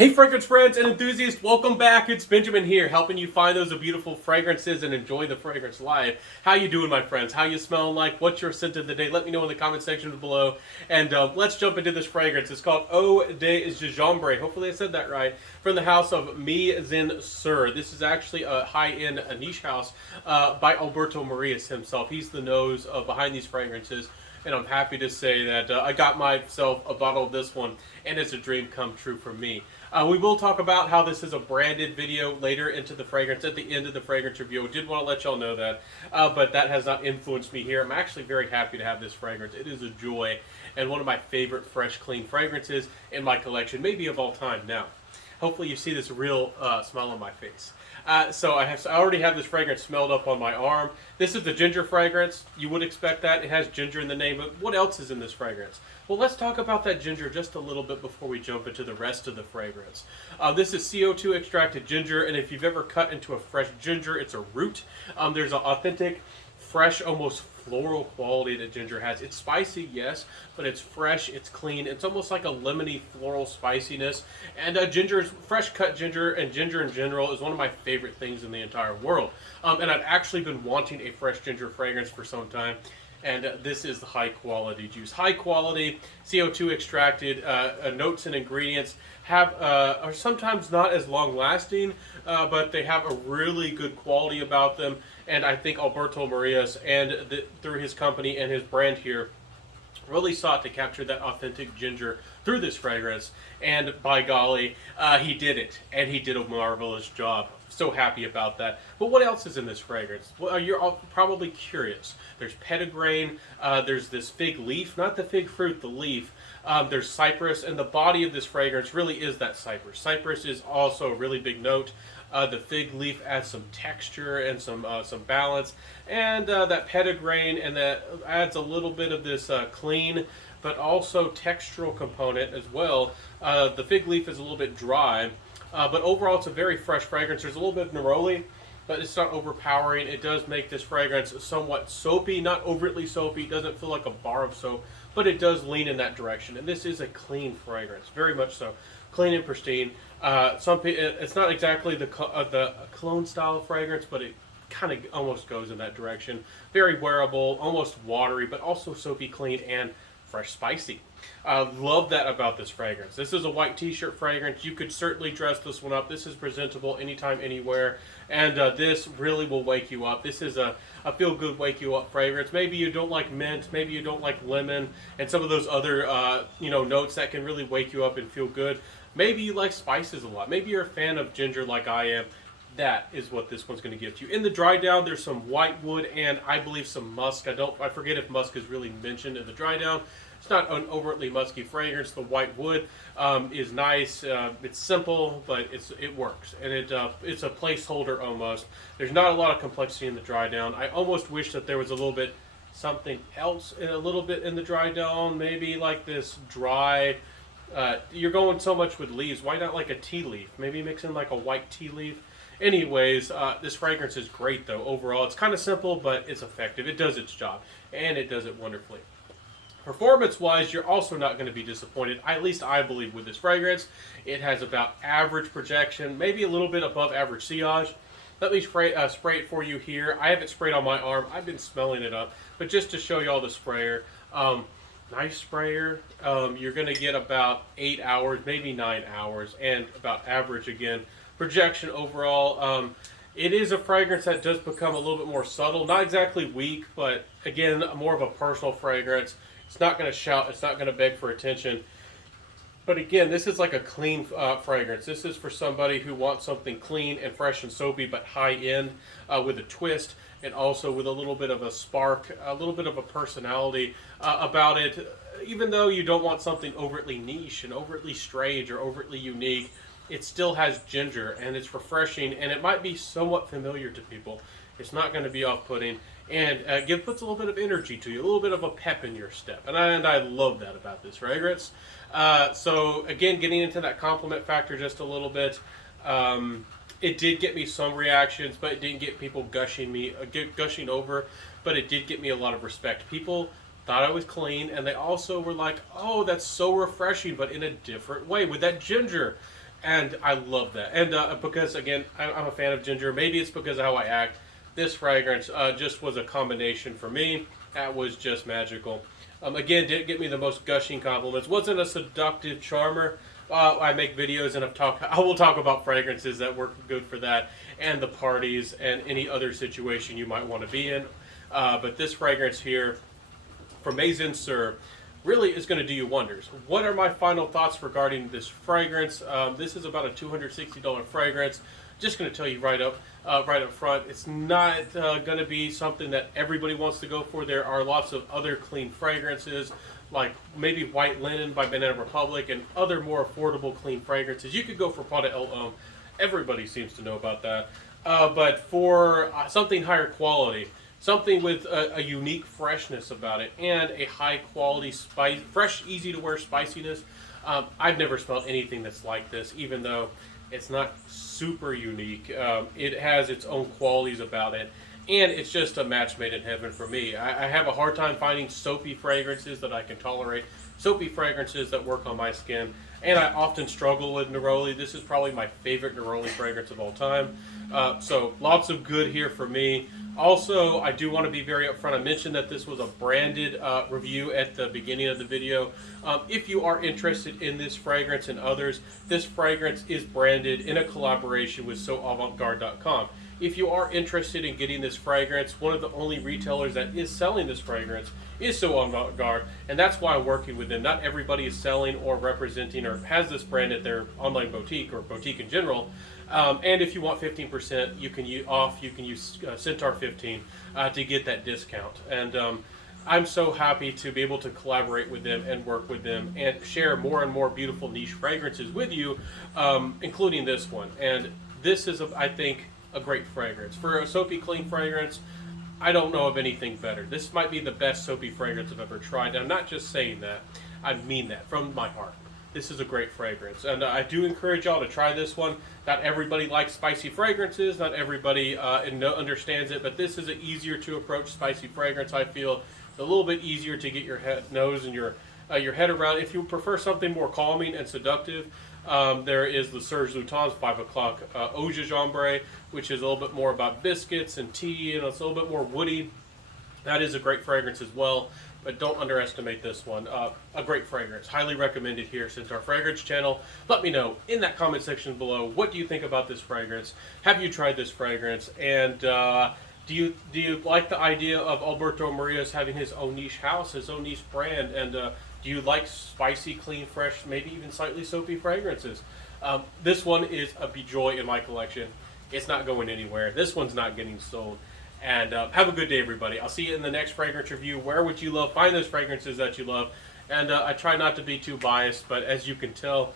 Hey fragrance friends and enthusiasts, welcome back. It's Benjamin here, helping you find those beautiful fragrances and enjoy the fragrance life. How you doing, my friends? How you smelling like? What's your scent of the day? Let me know in the comment section below. And let's jump into this fragrance. It's called Eau de Gigembre. Hopefully I said that right. From the house of Mezinsir. This is actually a high-end niche house by Alberto himself. He's the nose behind these fragrances. And I'm happy to say that I got myself a bottle of this one, and it's a dream come true for me. We will talk about how this is a branded video later into the fragrance, at the end of the fragrance review. I did want to let y'all know that, but that has not influenced me here. I'm actually very happy to have this fragrance. It is a joy, and one of my favorite fresh, clean fragrances in my collection, maybe of all time now. Hopefully you see this real smile on my face. So I already have this fragrance smelled up on my arm. This is the ginger fragrance. You would expect that. It has ginger in the name, but what else is in this fragrance? Well, let's talk about that ginger just a little bit before we jump into the rest of the fragrance. This is CO2 extracted ginger, and if you've ever cut into a fresh ginger, it's a root. There's an authentic, fresh, almost floral quality that ginger has. It's spicy, yes, but it's fresh, it's clean. It's almost like a lemony floral spiciness. And fresh cut ginger and ginger in general is one of my favorite things in the entire world. And I've actually been wanting a fresh ginger fragrance for some time. And this is the high quality juice. High quality, CO2 extracted notes and ingredients are sometimes not as long lasting, but they have a really good quality about them. And I think Alberto Marias, and through his company and his brand here, really sought to capture that authentic ginger through this fragrance, and by golly, he did it, and he did a marvelous job. So happy about that. But what else is in this fragrance? Well, you're all probably curious. There's petitgrain, there's this fig leaf, not the fig fruit, the leaf. There's cypress, and the body of this fragrance really is that cypress. Cypress is also a really big note. The fig leaf adds some texture and some balance, and that petitgrain, and that adds a little bit of this clean, but also textural component as well. The fig leaf is a little bit dry, but overall it's a very fresh fragrance. There's a little bit of neroli, but it's not overpowering. It does make this fragrance somewhat soapy, not overtly soapy. It doesn't feel like a bar of soap, but it does lean in that direction. And this is a clean fragrance, very much so. Clean and pristine. It's not exactly the cologne style fragrance, but it kind of almost goes in that direction. Very wearable, almost watery, but also soapy clean and fresh spicy. Love that about this fragrance. This is a white t-shirt fragrance. You could certainly dress this one up. This is presentable anytime, anywhere, and this really will wake you up. This is a feel-good, wake-you-up fragrance. Maybe you don't like mint, maybe you don't like lemon, and some of those other notes that can really wake you up and feel good. Maybe you like spices a lot. Maybe you're a fan of ginger like I am. That is what this one's going to give to you. In the dry down, there's some white wood and I believe some musk. I forget if musk is really mentioned in the dry down. It's not an overtly musky fragrance. The white wood is nice. It's simple, but it works, and it's a placeholder almost. There's not a lot of complexity in the dry down. I almost wish that there was a little bit something else in a little bit in the dry down. Maybe like this dry. You're going so much with leaves. Why not like a tea leaf? Maybe mix in like a white tea leaf. Anyways, this fragrance is great though. Overall, it's kind of simple, but it's effective. It does its job, and it does it wonderfully. Performance-wise, you're also not going to be disappointed. At least I believe with this fragrance. It has about average projection, maybe a little bit above average sillage. Let me spray it for you here. I have it sprayed on my arm. I've been smelling it up, but just to show you all the sprayer. Nice sprayer. You're going to get about 8 hours, maybe 9 hours, and about average again. Projection overall. It is a fragrance that does become a little bit more subtle. Not exactly weak, but again, more of a personal fragrance. It's not going to shout. It's not going to beg for attention. But again, this is like a clean fragrance. This is for somebody who wants something clean and fresh and soapy, but high-end with a twist, and also with a little bit of a spark, a little bit of a personality about it. Even though you don't want something overtly niche and overtly strange or overtly unique, it still has ginger, and it's refreshing, and it might be somewhat familiar to people. It's not going to be off-putting, and puts a little bit of energy to you, a little bit of a pep in your step, and I love that about this fragrance. So again, getting into that compliment factor just a little bit, it did get me some reactions, but it didn't get people gushing over, but it did get me a lot of respect. People thought I was clean, and they also were like, oh, that's so refreshing, but in a different way with that ginger. And I love that. And because, again, I'm a fan of ginger. Maybe it's because of how I act. This fragrance just was a combination for me. That was just magical. Again, didn't get me the most gushing compliments. Wasn't a seductive charmer. I make videos and I will talk about fragrances that work good for that, and the parties and any other situation you might want to be in. But this fragrance here from Mezinsir really is going to do you wonders. What are my final thoughts regarding this fragrance? This is about a $260 fragrance. Just going to tell you right up front, it's not going to be something that everybody wants to go for. There are lots of other clean fragrances, like maybe White Linen by Banana Republic and other more affordable clean fragrances. You could go for Pas d'Homme. Everybody seems to know about that. But for something higher quality, something with a unique freshness about it, and a high quality spice, fresh, easy to wear spiciness. I've never smelled anything that's like this, even though it's not super unique. It has its own qualities about it, and it's just a match made in heaven for me. I have a hard time finding soapy fragrances that I can tolerate, soapy fragrances that work on my skin, and I often struggle with neroli. This is probably my favorite neroli fragrance of all time. So lots of good here for me. Also, I do want to be very upfront. I mentioned that this was a branded review at the beginning of the video. If you are interested in this fragrance and others, this fragrance is branded in a collaboration with soavantgarde.com. If you are interested in getting this fragrance, one of the only retailers that is selling this fragrance is So Avant-Garde, and that's why I'm working with them. Not everybody is selling or representing or has this brand at their online boutique or boutique in general. And if you want 15%, you can use Centaur 15 to get that discount. And I'm so happy to be able to collaborate with them and work with them and share more and more beautiful niche fragrances with you, including this one. And this is, I think, a great fragrance. For a soapy clean fragrance, I don't know of anything better. This might be the best soapy fragrance I've ever tried. And I'm not just saying that. I mean that from my heart. This is a great fragrance. And I do encourage y'all to try this one. Not everybody likes spicy fragrances. Not everybody understands it. But this is an easier to approach spicy fragrance, I feel. It's a little bit easier to get your nose and your head around. If you prefer something more calming and seductive, there is the Serge Lutens 5 o'clock Eau Gigembre, which is a little bit more about biscuits and tea, and it's a little bit more woody. That is a great fragrance as well, but don't underestimate this one. A great fragrance. Highly recommended here since our fragrance channel. Let me know in that comment section below, what do you think about this fragrance? Have you tried this fragrance? And do you like the idea of Alberto Morillas having his own niche house, his own niche brand? And do you like spicy, clean, fresh, maybe even slightly soapy fragrances? This one is a joy in my collection. It's not going anywhere. This one's not getting sold. And have a good day, everybody. I'll see you in the next fragrance review. Where would you love? Find those fragrances that you love. And I try not to be too biased, but as you can tell,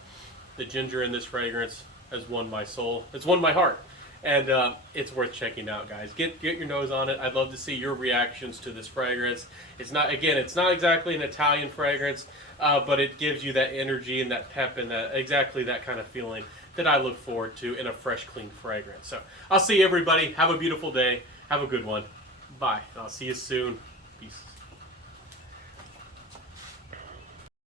the ginger in this fragrance has won my soul. It's won my heart. And it's worth checking out, guys. Get your nose on it. I'd love to see your reactions to this fragrance. It's not exactly an Italian fragrance, but it gives you that energy and that pep and exactly that kind of feeling that I look forward to in a fresh, clean fragrance. So I'll see you, everybody. Have a beautiful day. Have a good one. Bye. I'll see you soon. Peace.